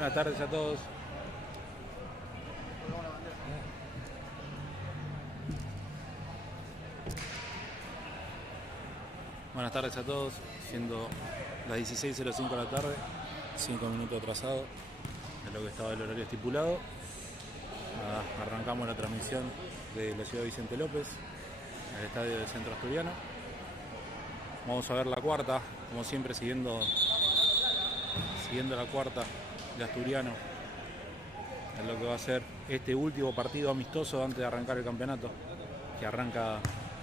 Buenas tardes a todos. Buenas tardes a todos, siendo las 16:05 de la tarde, 5 minutos atrasado de lo que estaba el horario estipulado. Arrancamos la transmisión de la ciudad de Vicente López, el estadio del Centro Asturiano. Vamos a ver la cuarta, como siempre siguiendo la cuarta de Asturiano, en lo que va a ser este último partido amistoso antes de arrancar el campeonato, que arranca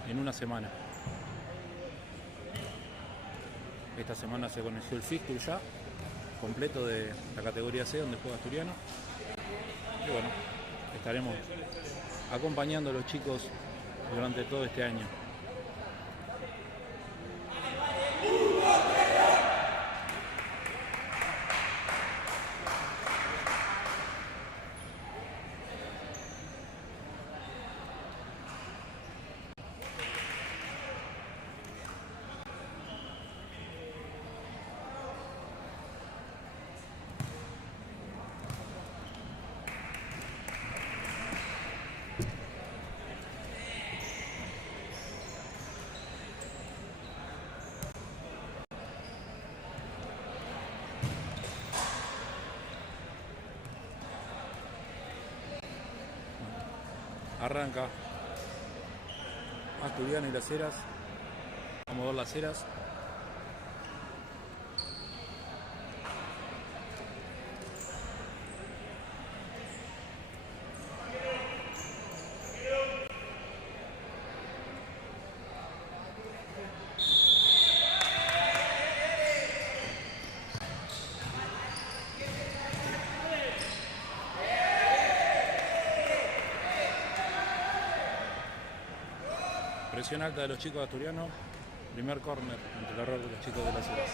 en una semana. Esta semana se conoció el fixture ya completo de la categoría C, donde juega Asturiano. Y bueno, estaremos acompañando a los chicos durante todo este año. Arranca Asturiano y Las Heras. Vamos a ver Las Heras. Presión alta de los chicos de Asturiano. Primer córner ante el error de los chicos de Las Heras.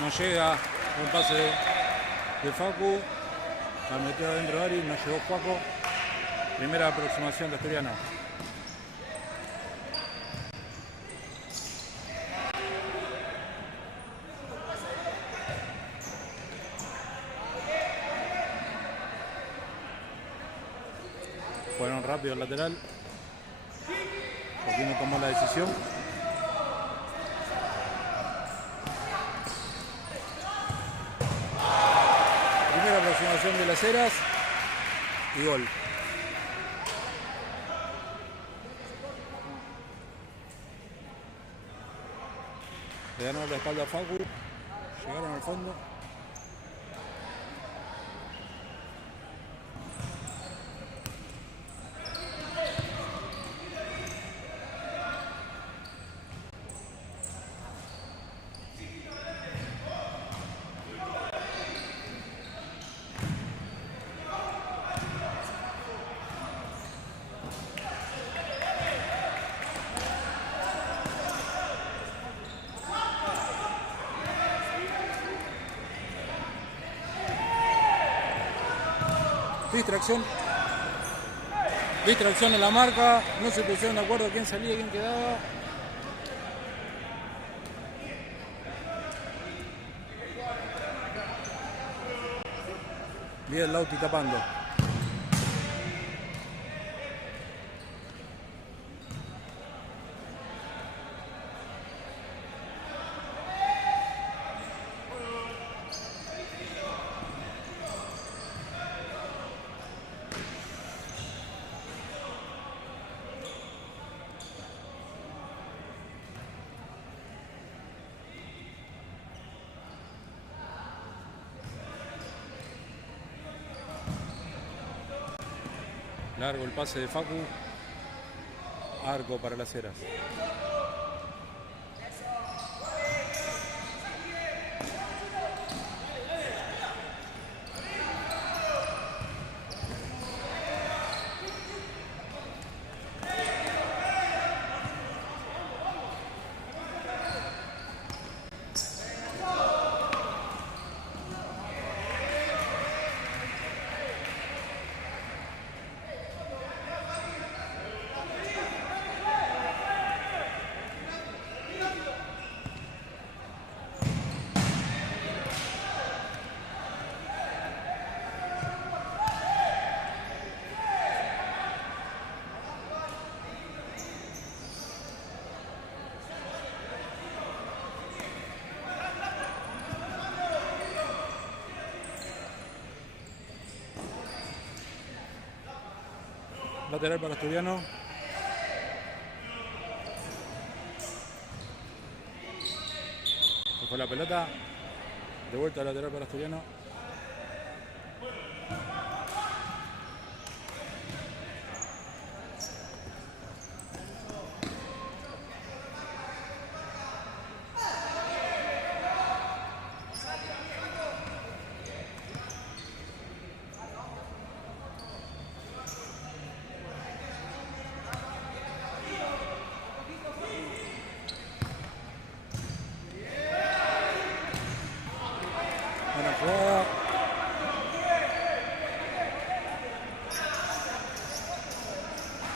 No llega un pase de Facu, la metió adentro de Ari, no llegó Juaco. Primera aproximación de Asturiano. Fueron rápido el lateral. Joaquín tomó la decisión. Aproximación de Las Heras y gol. Le dieron la espalda a Facu, llegaron al fondo. Distracción en la marca, no se pusieron de acuerdo quién salía y quién quedaba. Bien, Lauti tapando. Largo el pase de Facu. Arco para Las Heras. Lateral para Asturiano. Se fue la pelota. De vuelta al lateral para Asturiano.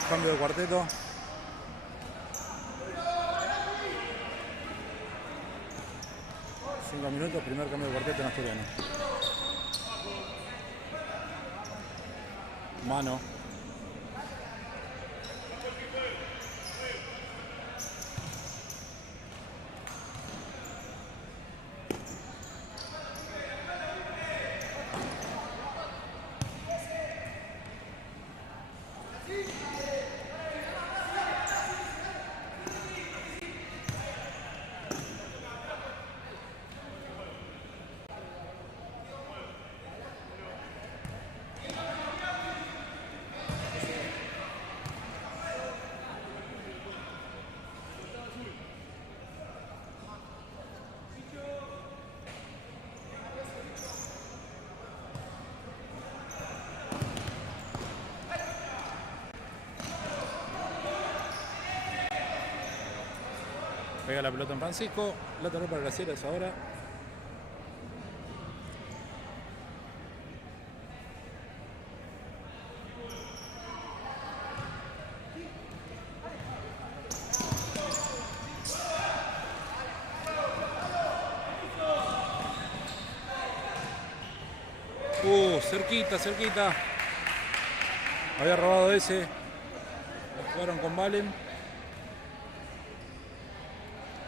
Cambio de cuarteto. Cinco minutos, primer cambio de cuarteto en Asturiano. Mano. Pega la pelota en Francisco. Lateral para Las Heras ahora. Cerquita, cerquita. Había robado ese. Lo jugaron con Valen.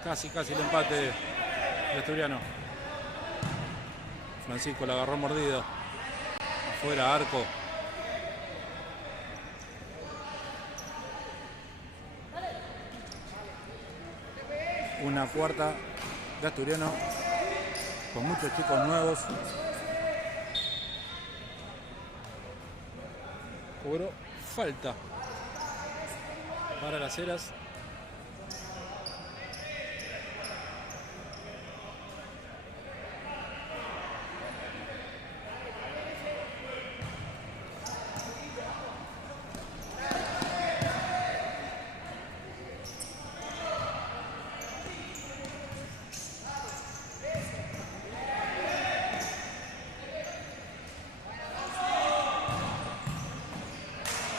Casi el empate de Asturiano. Francisco la agarró mordido. Afuera, arco. Una cuarta de Asturiano con muchos chicos nuevos. Cobró falta para Las Heras.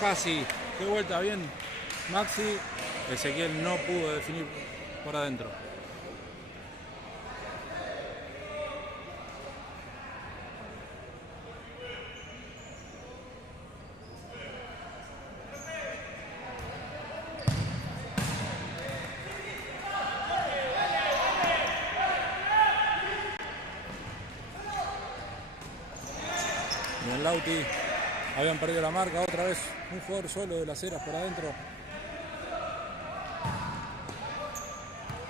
Casi, qué vuelta bien Maxi. Ezequiel no pudo definir por adentro. Santi. Habían perdido la marca. Otra vez un jugador solo de Las Heras por adentro.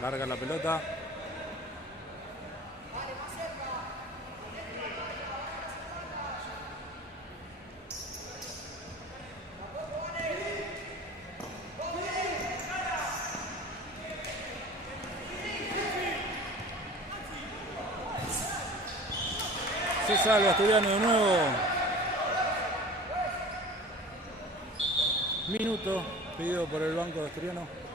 Larga la pelota. Se salva Asturiano de nuevo. Minuto pedido por el banco de Asturiano.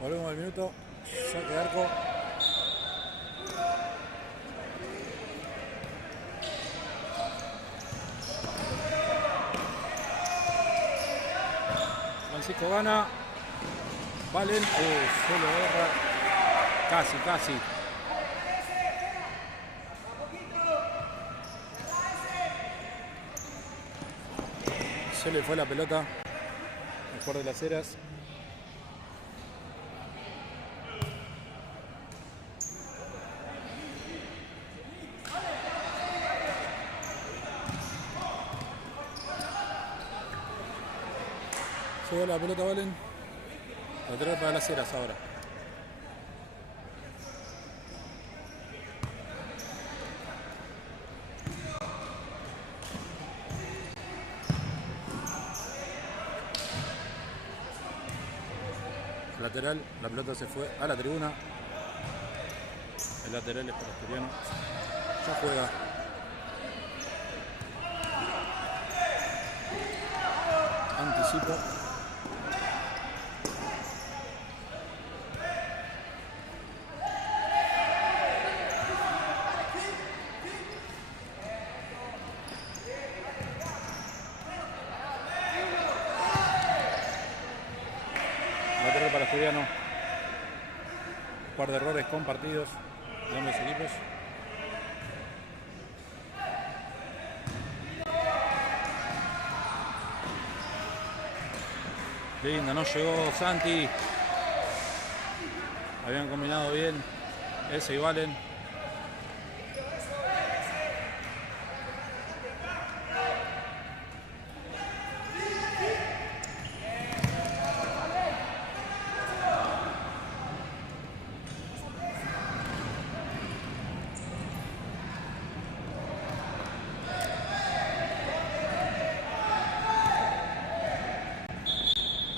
Volvemos al minuto. Saque de arco. Francisco gana. Valen. Solo erra. Casi. Se le fue la pelota. Mejor de Las Heras. Llegó la pelota, Valen. Lateral para Las Heras ahora. Lateral, la pelota se fue a la tribuna. El lateral es para Asturiano. Ya juega. Anticipo. Para Asturiano, un par de errores compartidos de ambos equipos. Linda, no llegó Santi. Habían combinado bien ese y Valen.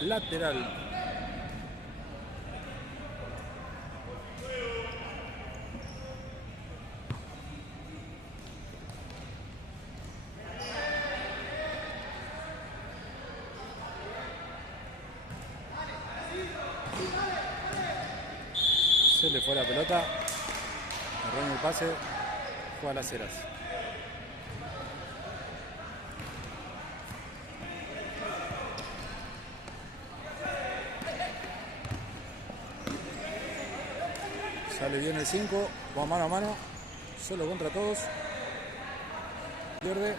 Lateral. Se le fue la pelota. Erró en el pase. Fue a Las Heras. Sale bien el 5, va mano a mano, Solo contra todos. Pierde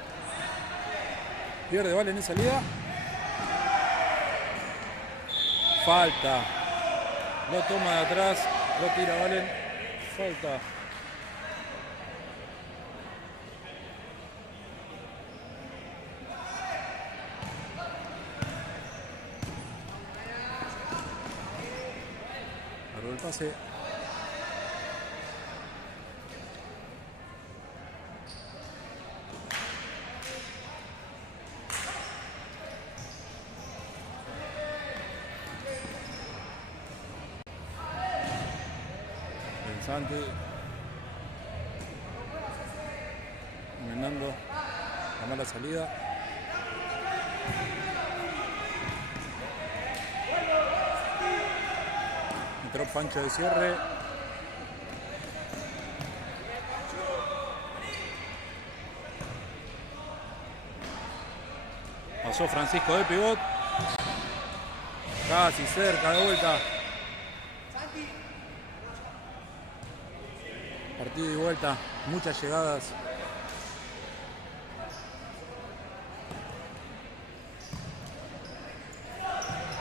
Valen en salida. Falta. Lo toma de atrás. Lo tira Valen. Falta. Largo el pase. Pensante. Enmendando la mala salida. Entró Pancho de cierre. Pasó Francisco de pivot. Casi cerca de vuelta. Partido y vuelta. Muchas llegadas.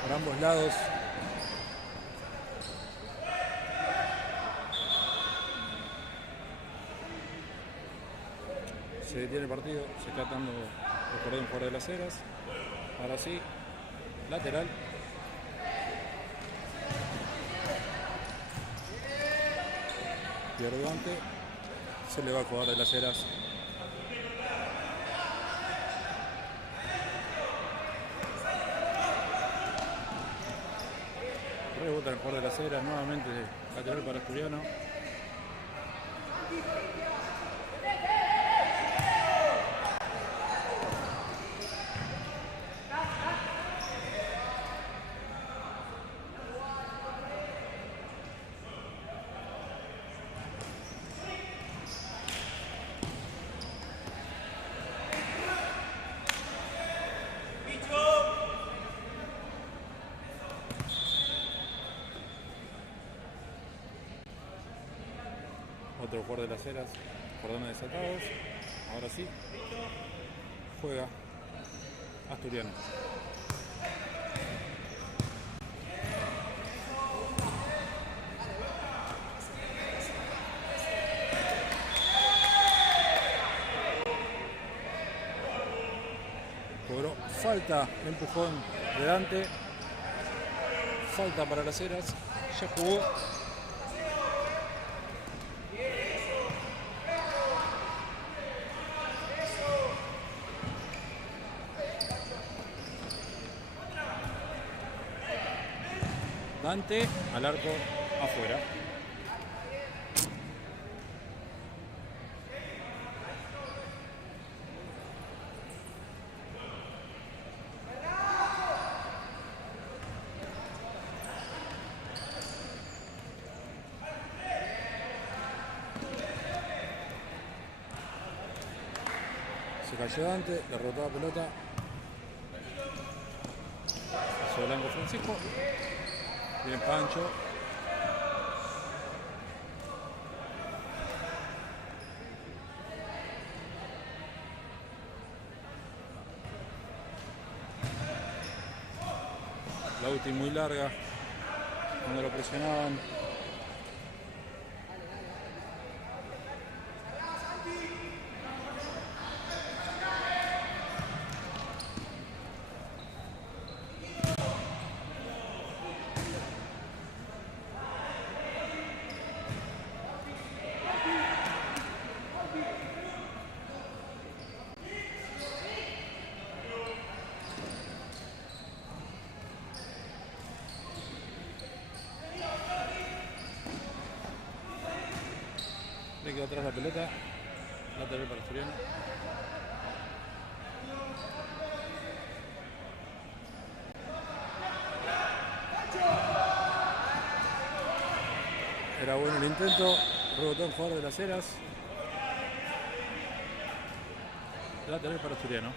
Por ambos lados. Se detiene el partido, se está dando el cordón fuera de las Heras. Ahora sí, lateral. Pierde Dante. Se le va a jugar de las Heras. Rebota el jugador de las Heras. Nuevamente lateral para Asturiano. Otro jugador de las Heras, cordones desatados. Ahora sí, juega Asturiano. Cobró falta, empujón de Dante. Falta para las Heras. Ya jugó. Dante al arco afuera. Se cayó Dante, le rotó la pelota. Pasó Blanco Francisco. Bien Pancho. La UTI muy larga cuando lo presionaban. Le quedó atrás la pelota. Lateral para Asturiano. Era bueno el intento. Rebotó el jugador de las Heras. Lateral para Asturiano.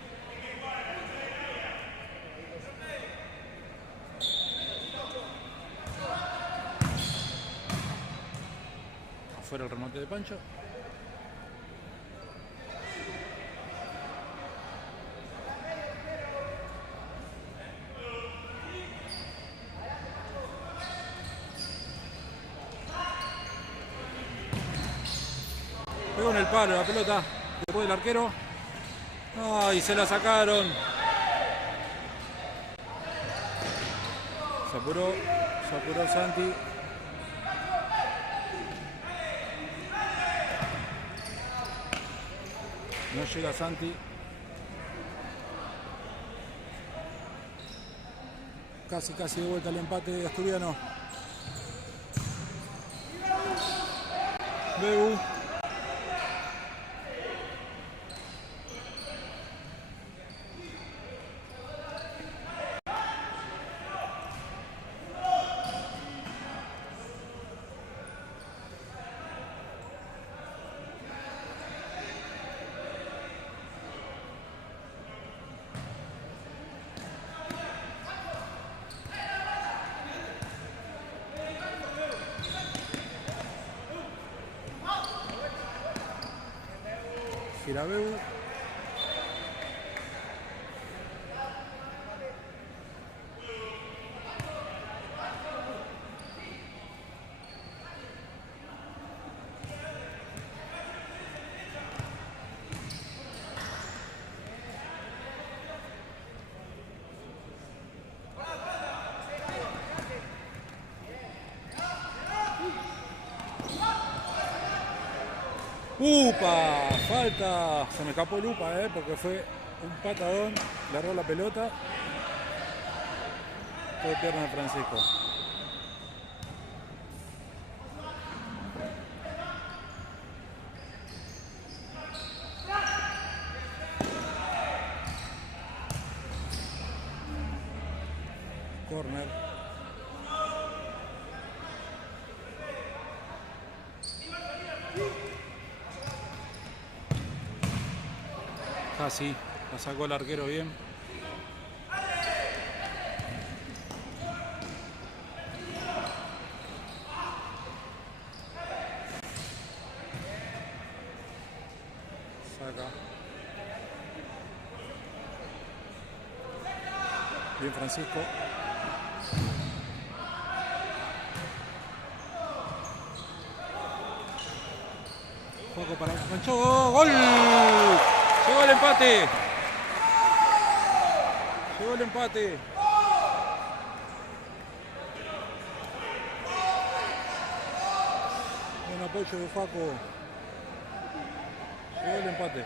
Afuera el remate de Pancho. Pegó en el palo la pelota. Después del arquero. ¡Ay! Se la sacaron. Se apuró Santi. No llega Santi. Casi de vuelta el empate de Asturiano. Bebu. Girabeu. ¡Upa! Falta. Se me escapó el Upa, porque fue un patadón. Le agarró la pelota. Todo pierna de Francisco. Corner. Casi, la sacó el arquero bien. Saca. Bien Francisco. Juego para Manchó. ¡Gol! Llegó el empate. Llegó el empate. Buen apoyo de Faco. Llegó el empate.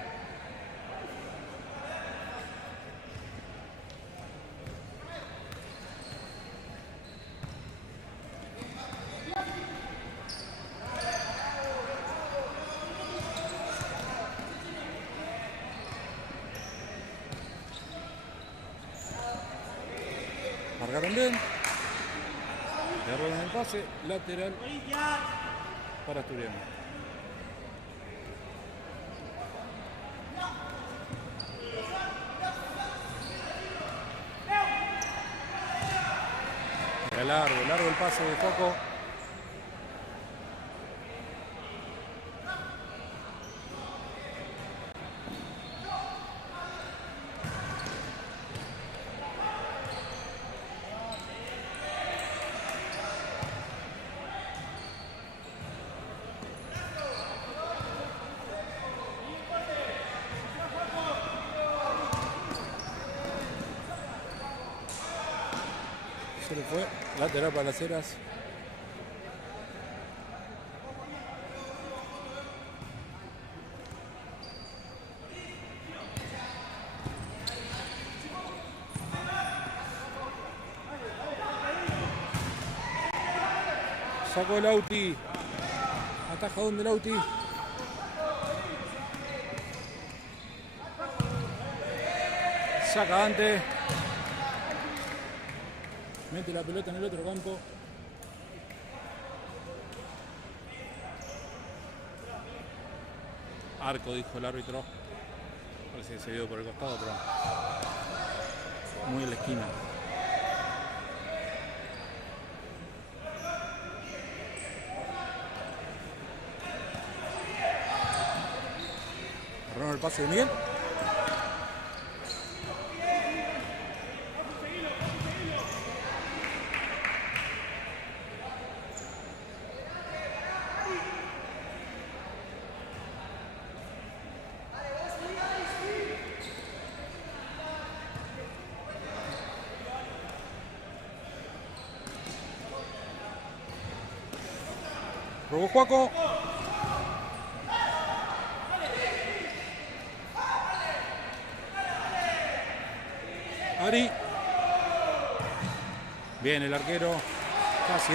Marcaron bien. Le roban el pase. Lateral para Asturiano. Era largo el pase de Coco. Se le fue. Lateral para las Heras. Sacó Lauti. Atajadón de Lauti. Saca antes. Mete la pelota en el otro campo. Arco, dijo el árbitro. Parece que se dio por el costado, pero muy en la esquina. Agarraron el pase de Miguel. Robó Juaco. Ari. Bien el arquero. Casi,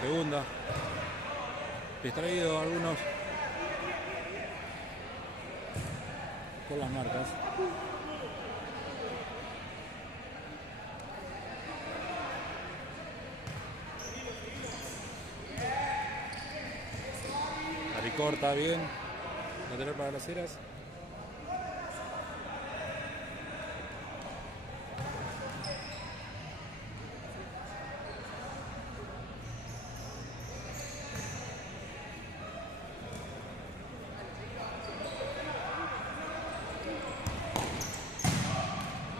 Segunda. Distraído algunos con las marcas. Ari corta bien. Lateral para las Heras.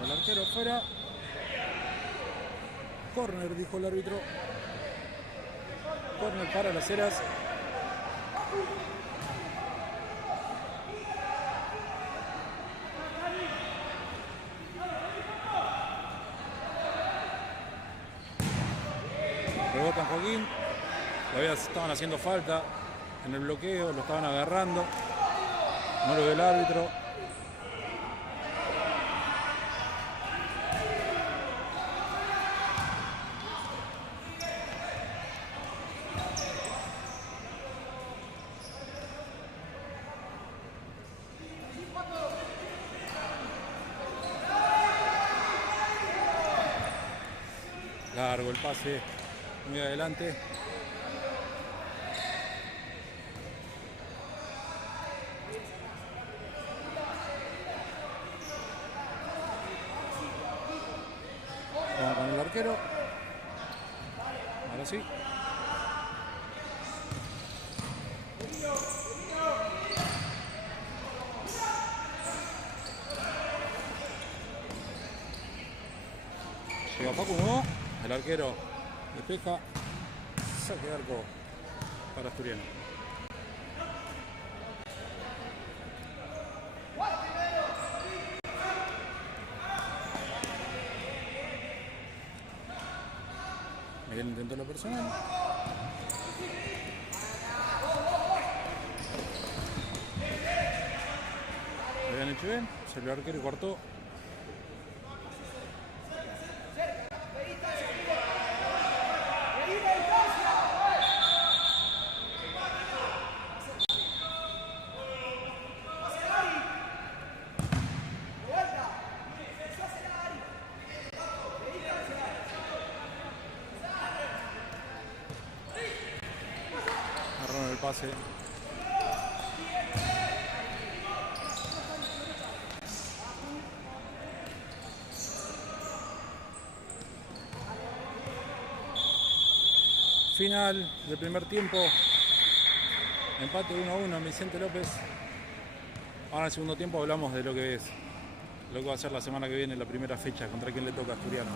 El arquero fuera. Corner, dijo el árbitro. Corner para las Heras. Rebotan Joaquín. Todavía estaban haciendo falta en el bloqueo, lo estaban agarrando. No lo ve el árbitro. Largo el pase, muy adelante. Vamos con el arquero. Ahora sí. Llega Paco, ¿no? El arquero despeja. Saque de arco para Asturiano. Miguel intentó lo personal. Lo habían hecho bien. Salió el arquero y cortó. Agarraron el pase. Final del primer tiempo. Empate 1-1 en Vicente López. Ahora en el segundo tiempo hablamos de lo que va a ser la semana que viene, la primera fecha, contra quién le toca a Asturiano.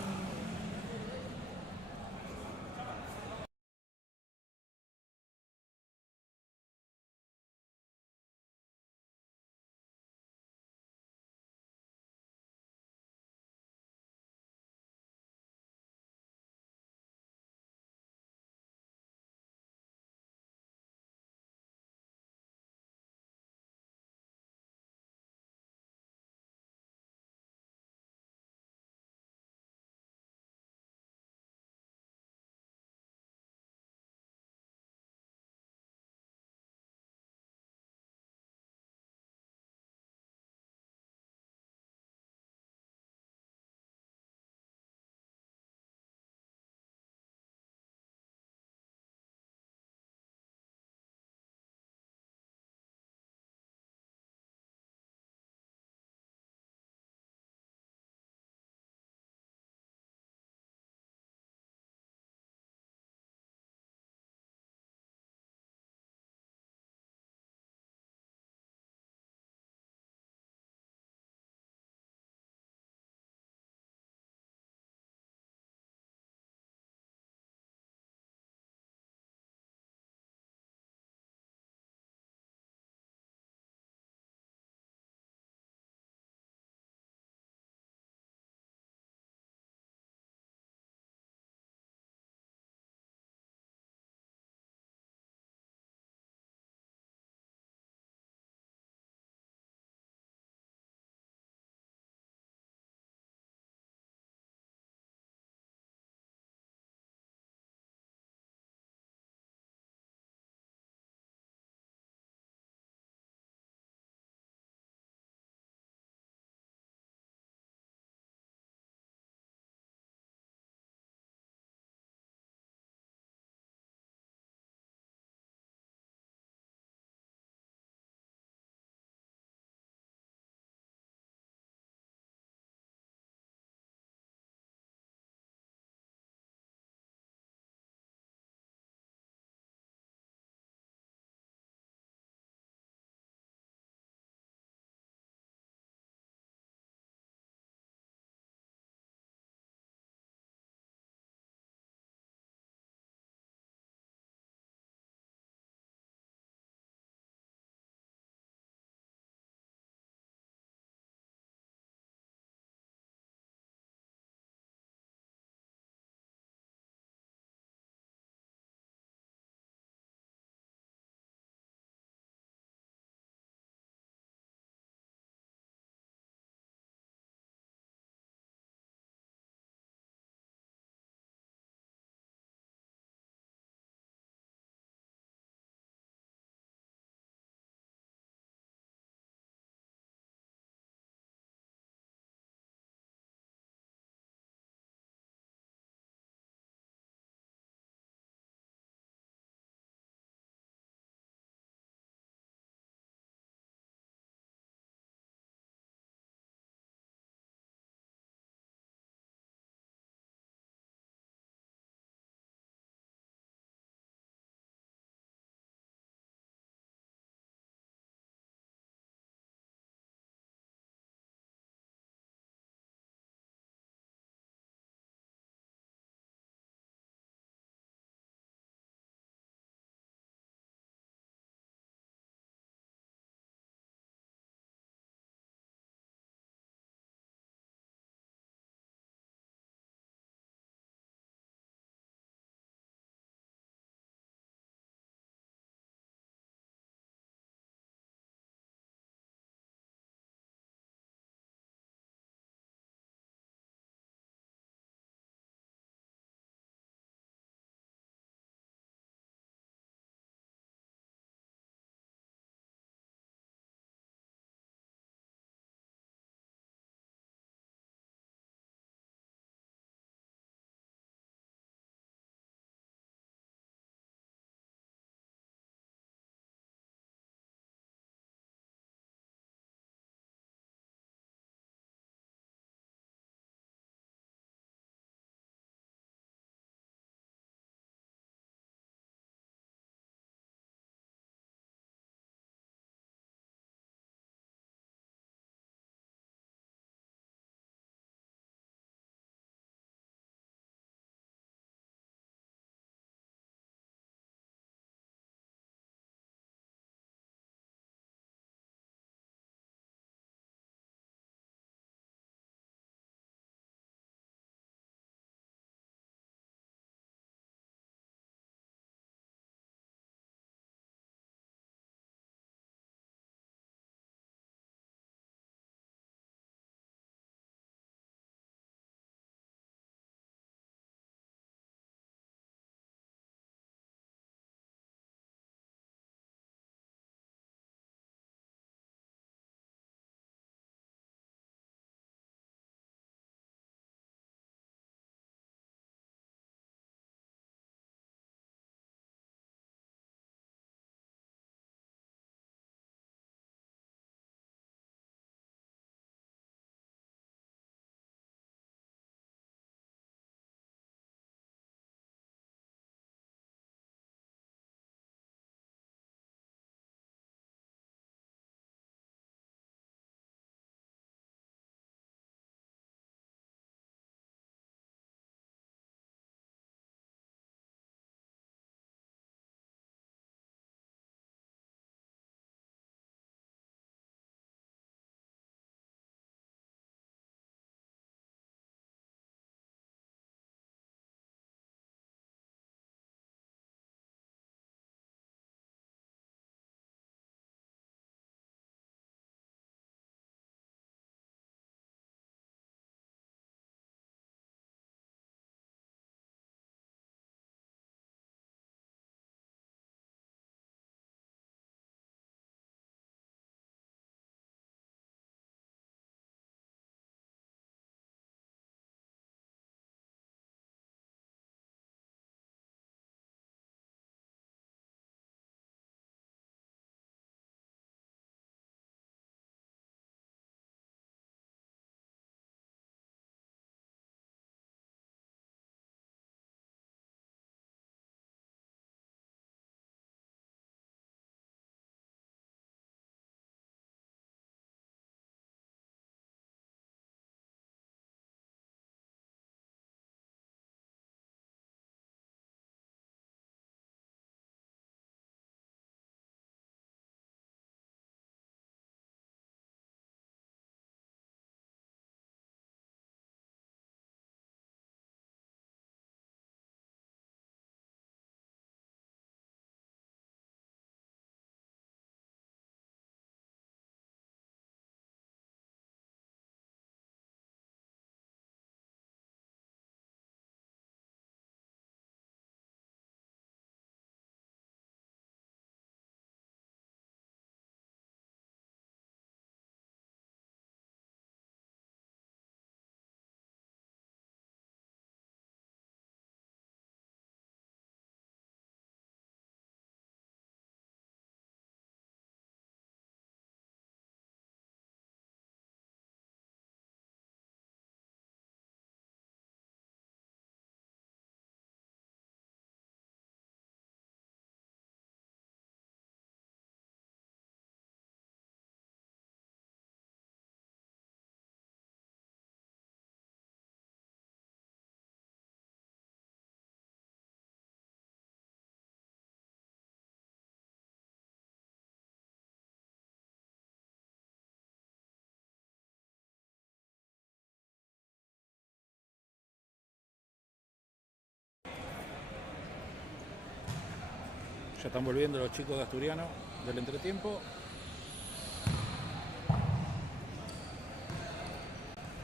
Ya están volviendo los chicos de Asturiano del entretiempo.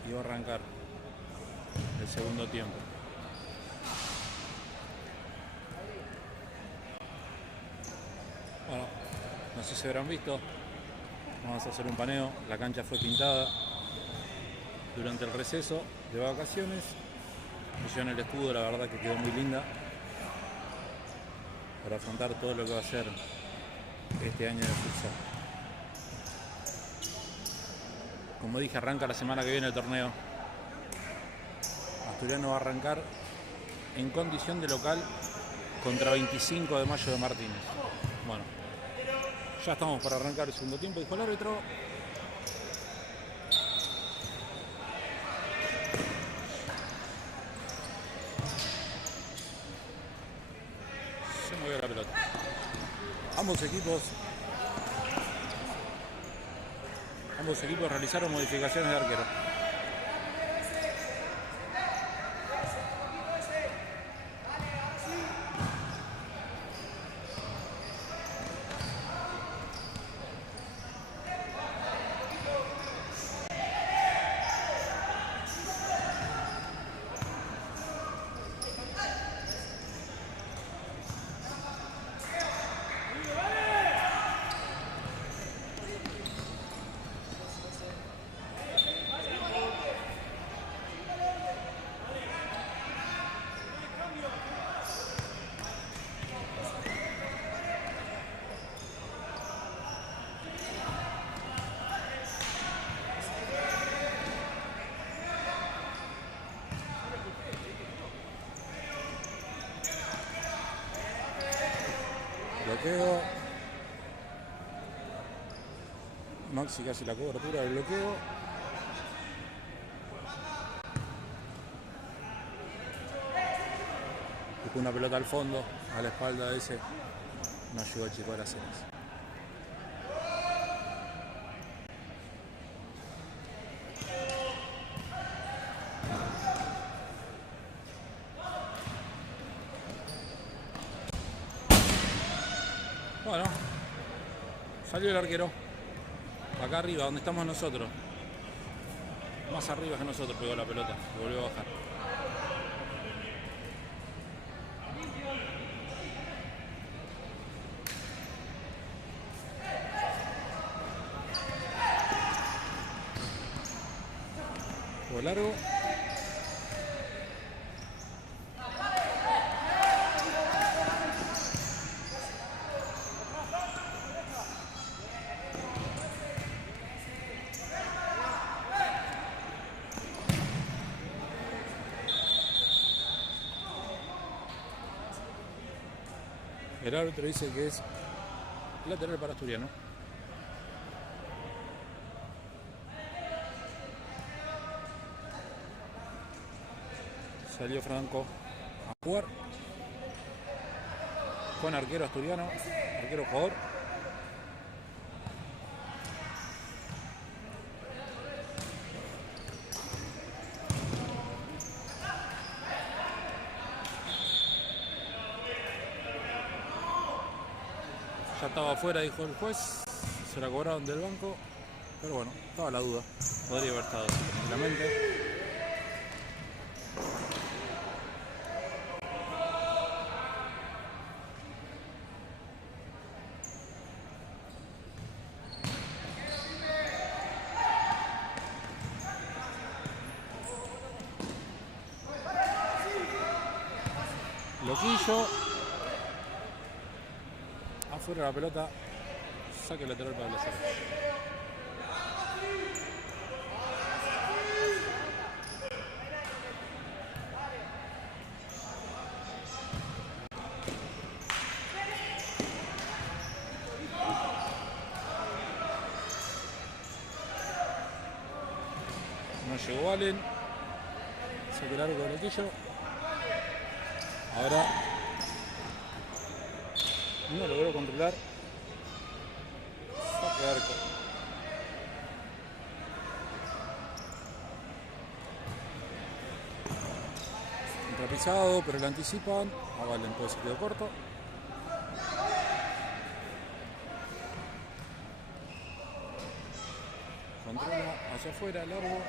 Y va a arrancar el segundo tiempo. Bueno, no sé si habrán visto. Vamos a hacer un paneo. La cancha fue pintada durante el receso de vacaciones. Pusieron el escudo, la verdad que quedó muy linda para afrontar todo lo que va a ser este año de futsal. Como dije, arranca la semana que viene el torneo. Asturiano va a arrancar en condición de local contra 25 de Mayo de Martínez. Bueno, ya estamos para arrancar el segundo tiempo, dijo el árbitro. Se movió la pelota. Ambos equipos realizaron modificaciones de arquero. Bloqueo. Maxi casi la cobertura del bloqueo. Buscó una pelota al fondo, a la espalda de ese. No llegó el chico a las cenas. Bueno, salió el arquero. Acá arriba, donde estamos nosotros. Más arriba que nosotros pegó la pelota. Y volvió a bajar. Juego largo. El árbitro dice que es lateral para Asturiano. Salió Franco a jugar con arquero Asturiano, arquero jugador. Ya estaba afuera, dijo el juez. Se la cobraron del banco. Pero bueno, estaba la duda. Podría haber estado así tranquilamente. Loquillo. Afuera la pelota. Saque lateral para el Lazaro. No llegó Allen. Saque largo de Loquillo. Ahora no logró controlar. Saque de arco. Contrapisado, pero lo anticipan. A Valen, pues se quedó corto. Controla hacia afuera, largo.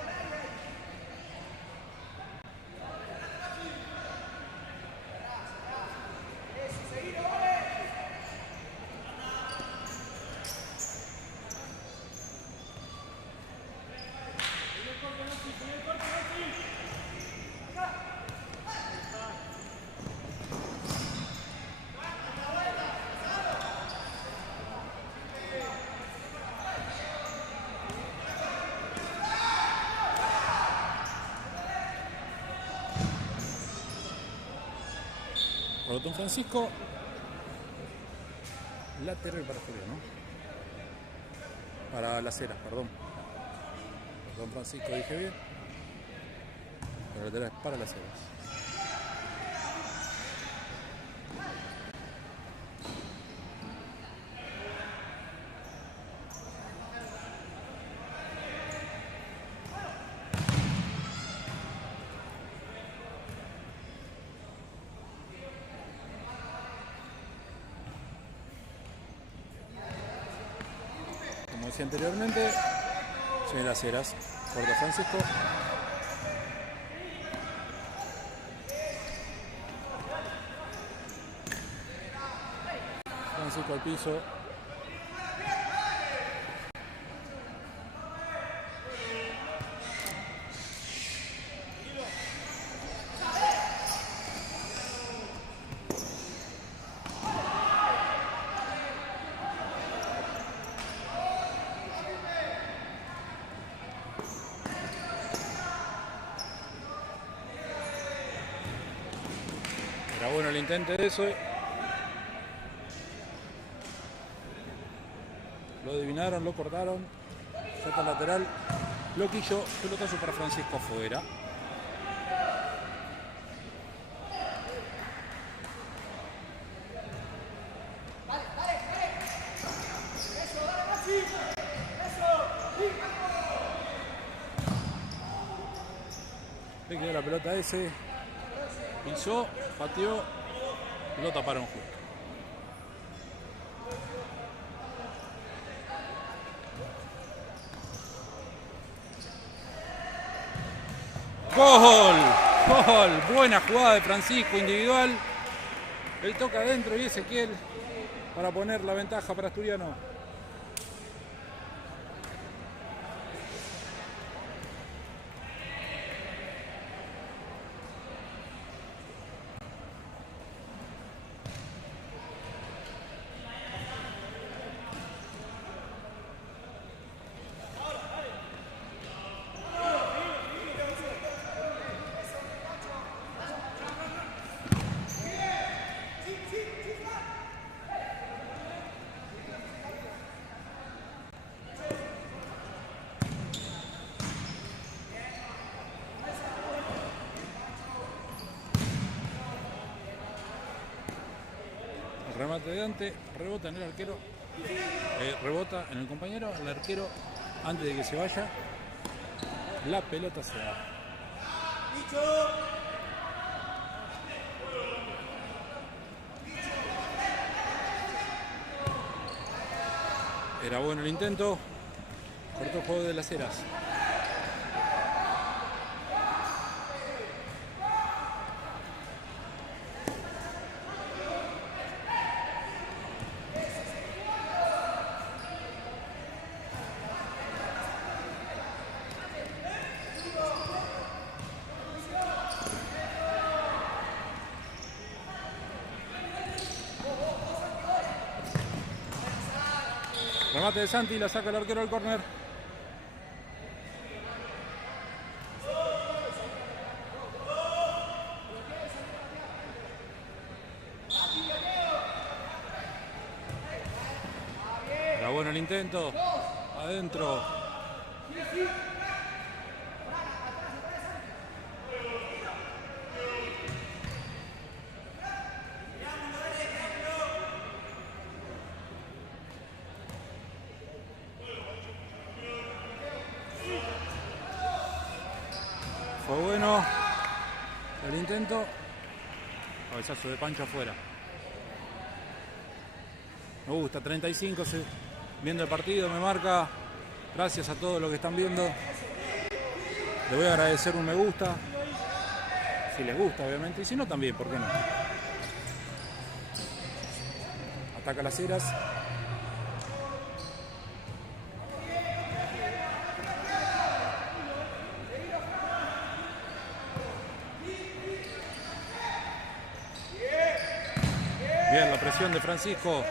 Por Don Francisco, lateral para Asturiano. Para Las Heras, perdón. Don Francisco dije bien. Pero lateral es para Las Heras. Como decía anteriormente, soy Las Heras, por Don Francisco. Francisco al piso. Era bueno el intento de eso. Lo adivinaron, lo cortaron. Saca lateral. Loquillo, pelotazo para Francisco afuera. Le quedó la pelota a ese. Pisó, pateó, lo taparon justo. ¡Gol! ¡Gol! Buena jugada de Francisco, individual. Él toca adentro y Ezequiel para poner la ventaja para Asturiano. Remate de Dante, rebota en el arquero, rebota en el compañero, el arquero, antes de que se vaya, la pelota se da. Era bueno el intento, cortó el juego de Las Heras. Remate de Santi, la saca el arquero del córner. Era bueno el intento. Adentro. Fue bueno el intento. Cabezazo de Pancho afuera. Me gusta, 35, viendo el partido, me marca Gracias a todos los que están viendo. Les voy a agradecer un me gusta. Si les gusta, obviamente. Y si no, también, ¿por qué no? Ataca Las Heras. Bien, la presión de Francisco.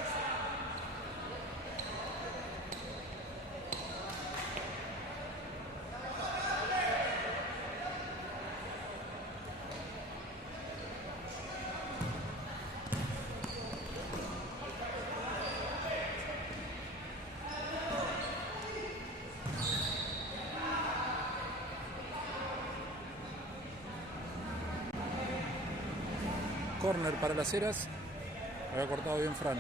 Corner para Las Heras. Había cortado bien Fran.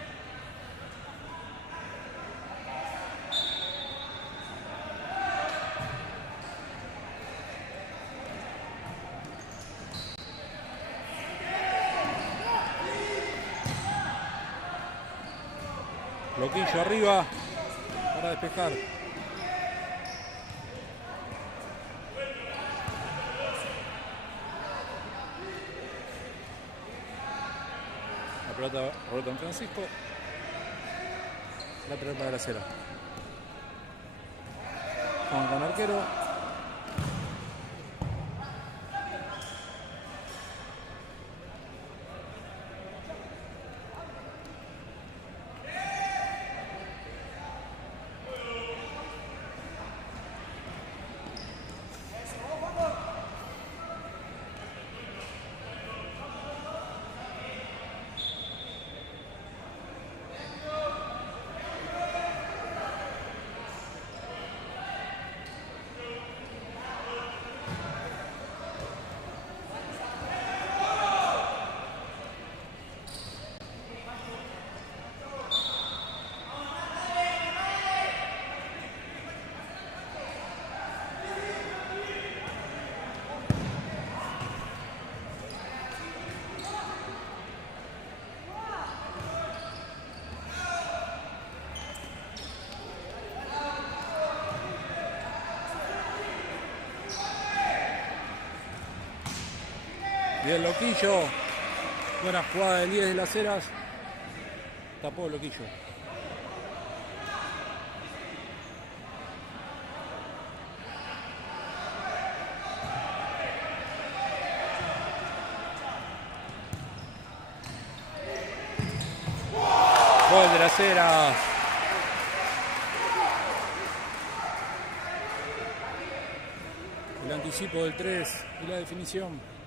Loquillo arriba para despejar. La pelota rebota en Francisco. La pelota de Las Heras. Juan con arquero. Bien Loquillo. Buena jugada del 10 de Las Heras. Tapó Loquillo. Gol de Las Heras. El anticipo del 3 y la definición.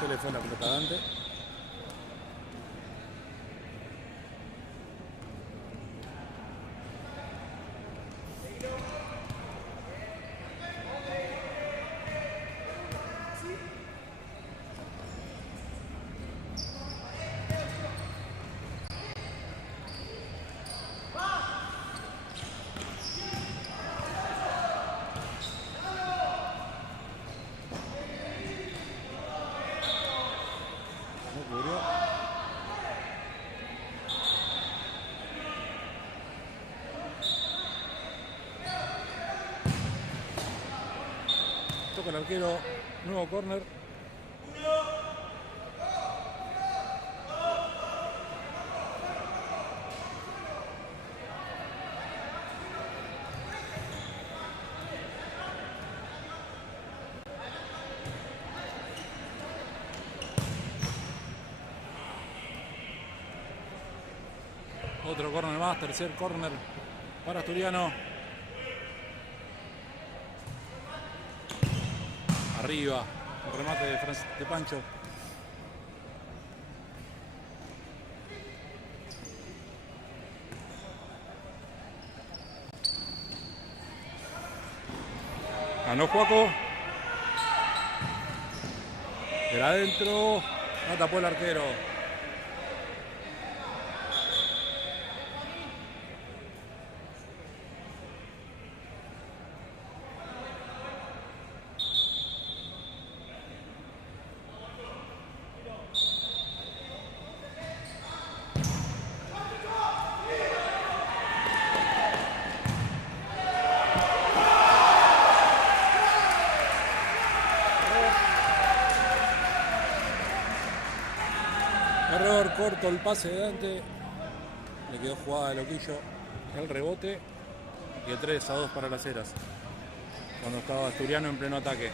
Se le fue la pelota Dante. Toca el arquero, nuevo córner. Otro córner más, tercer córner para Asturiano. Arriba, el remate de Pancho. Ganó Juaco. Era adentro. No tapó el arquero. corto el pase de Dante. Le quedó jugada de Loquillo. El rebote. Y el 3-2 para las Heras. Cuando estaba Asturiano en pleno ataque.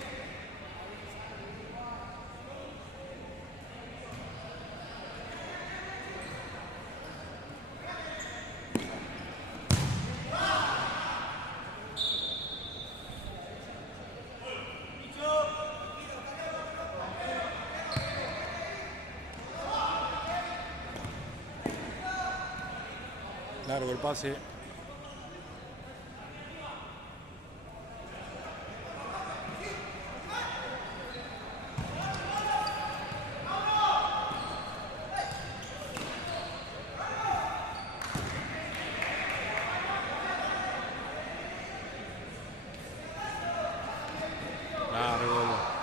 Largo el pase. Largo.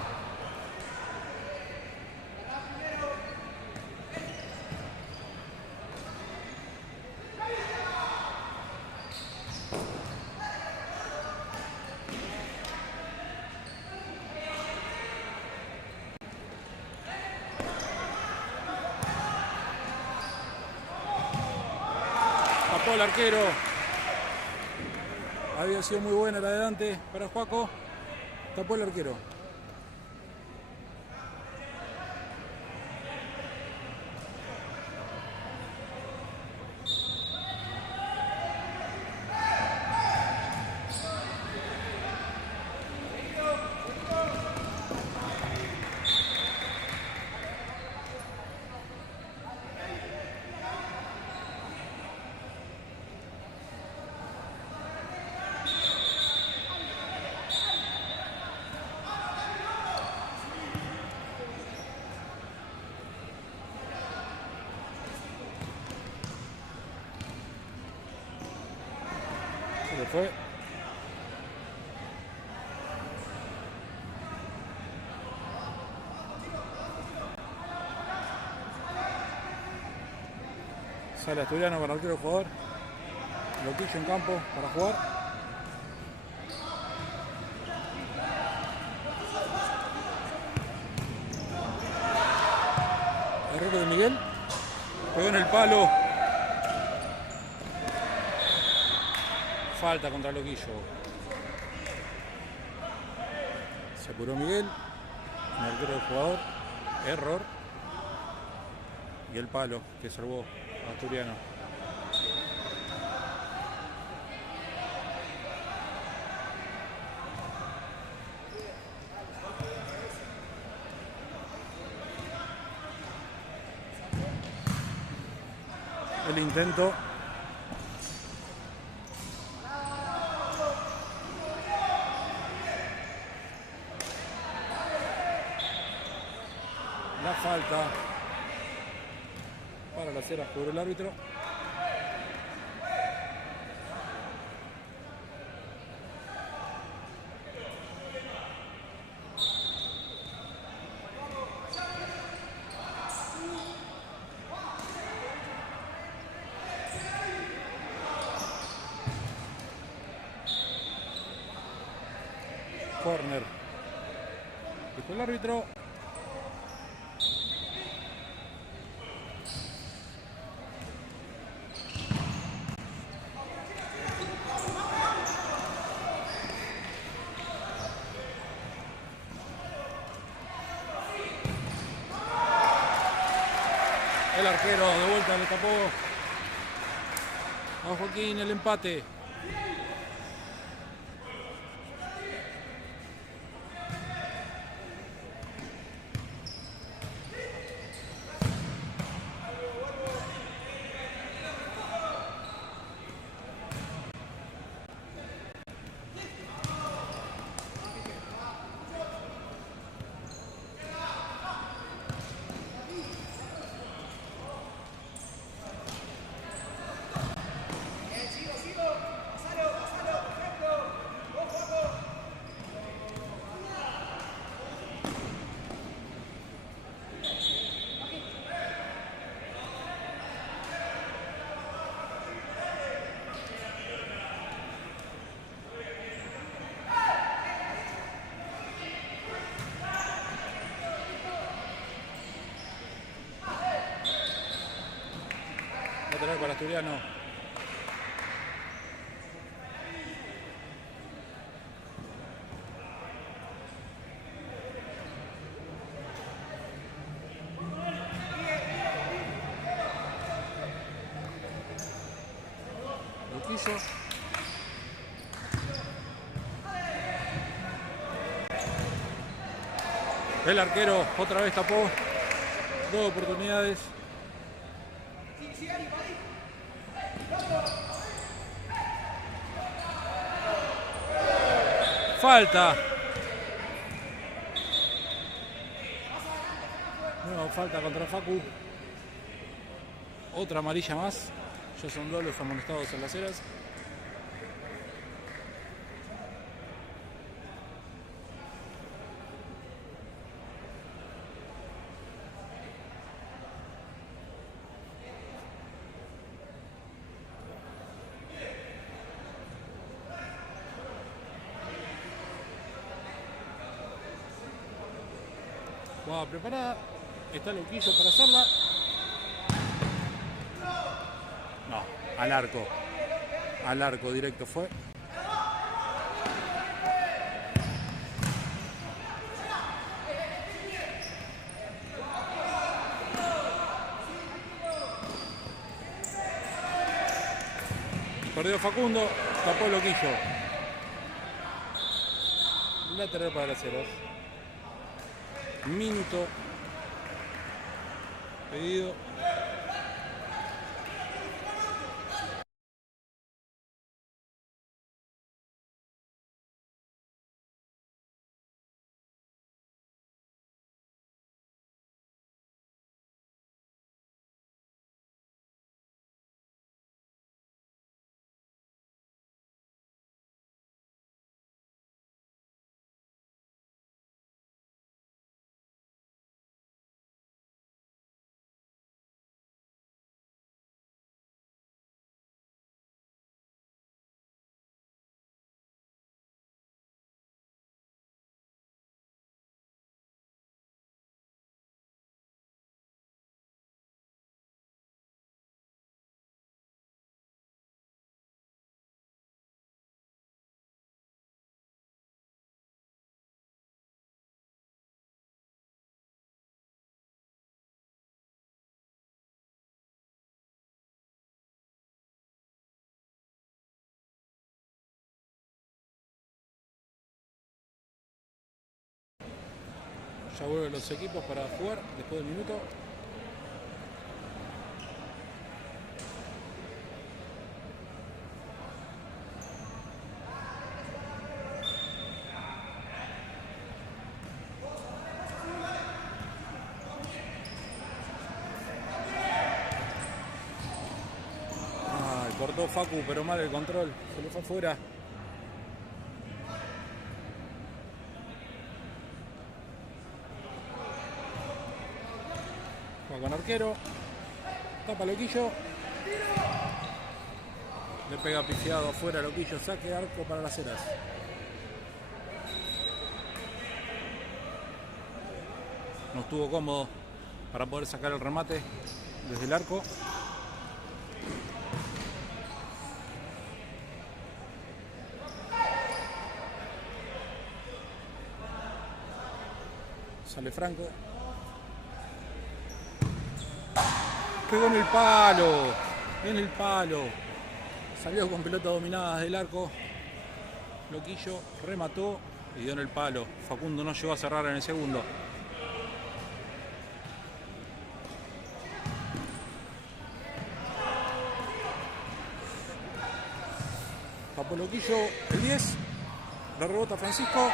Tapó el arquero. Había sido muy buena la de Dante para Juaco. Tapó el arquero. Se fue. Sale Asturiano para el arquero jugador. Loquillo en campo para jugar. Error de Miguel. Pegó en el palo. Falta contra Loquillo. Se apuró Miguel. El arquero del jugador. Error. Y el palo que salvó a Asturiano. El intento. La falta para las Heras por el árbitro. Corner. Dijo el árbitro. El arquero de vuelta le tapó a Joaquín el empate. para Asturiano. Luquillo. El arquero otra vez tapó. 2 oportunidades. Falta. Nueva falta contra Facu. Otra amarilla más. Ya son 2 los amonestados en las Heras. Jugada preparada. Está Luquillo para hacerla. No, al arco. Al arco directo fue. Perdió Facundo. Tapó Luquillo. Lateral para las Heras. Minuto pedido. Ya vuelven los equipos para jugar después del minuto. Ay, cortó Facu, pero mal el control. Se le fue afuera. Con arquero, tapa Luquillo, le pega pifiado afuera Luquillo, saque de arco para las Heras. No estuvo cómodo para poder sacar el remate desde el arco. Sale Franco. Pegó en el palo. En el palo. Salió con pelota dominada desde el arco. Luquillo remató y dio en el palo. Facundo no llegó a cerrar en el segundo. Tapó Luquillo el 10. La rebota Francisco.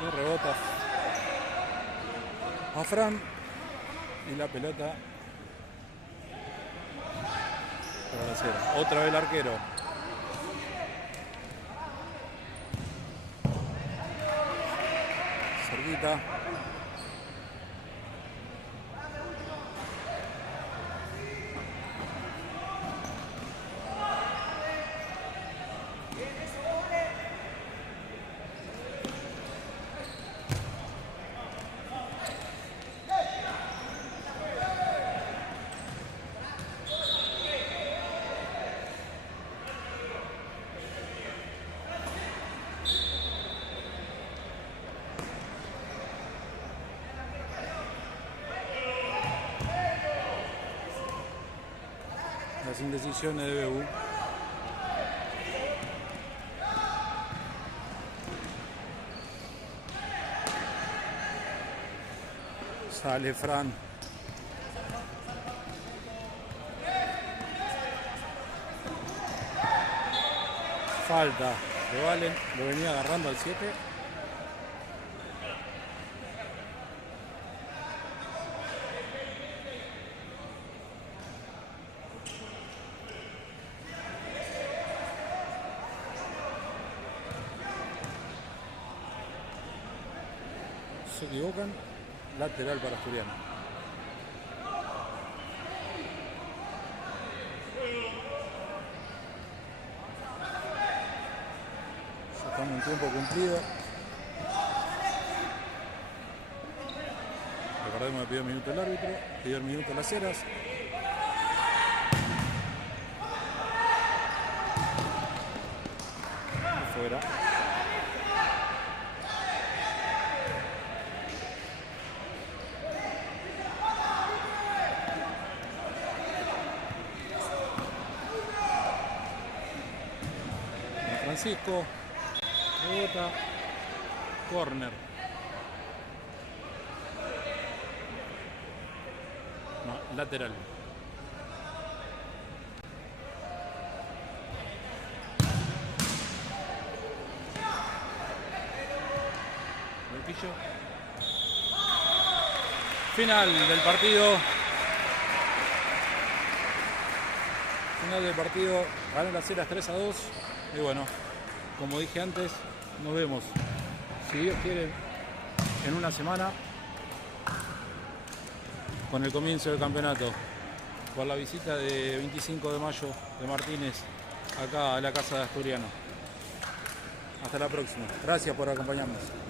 Y rebota a Fran. Y la pelota para la cera. Otra vez el arquero. Cerquita. Las indecisiones de Bebu. Sale Fran. Falta de Valen, lo venía agarrando al 7. Se equivocan, lateral para Asturiano. Un tiempo cumplido. Recordemos que pidió minuto el árbitro, pidió el minuto las Heras. Fuera. Francisco. Rebota, corner. No, lateral. Golpillo. Final del partido. Final del partido. Ganó las Heras 3-2. Y bueno, como dije antes, nos vemos, si Dios quiere, en una semana con el comienzo del campeonato, por la visita de 25 de mayo de Martínez acá a la casa de Asturiano. Hasta la próxima. Gracias por acompañarnos.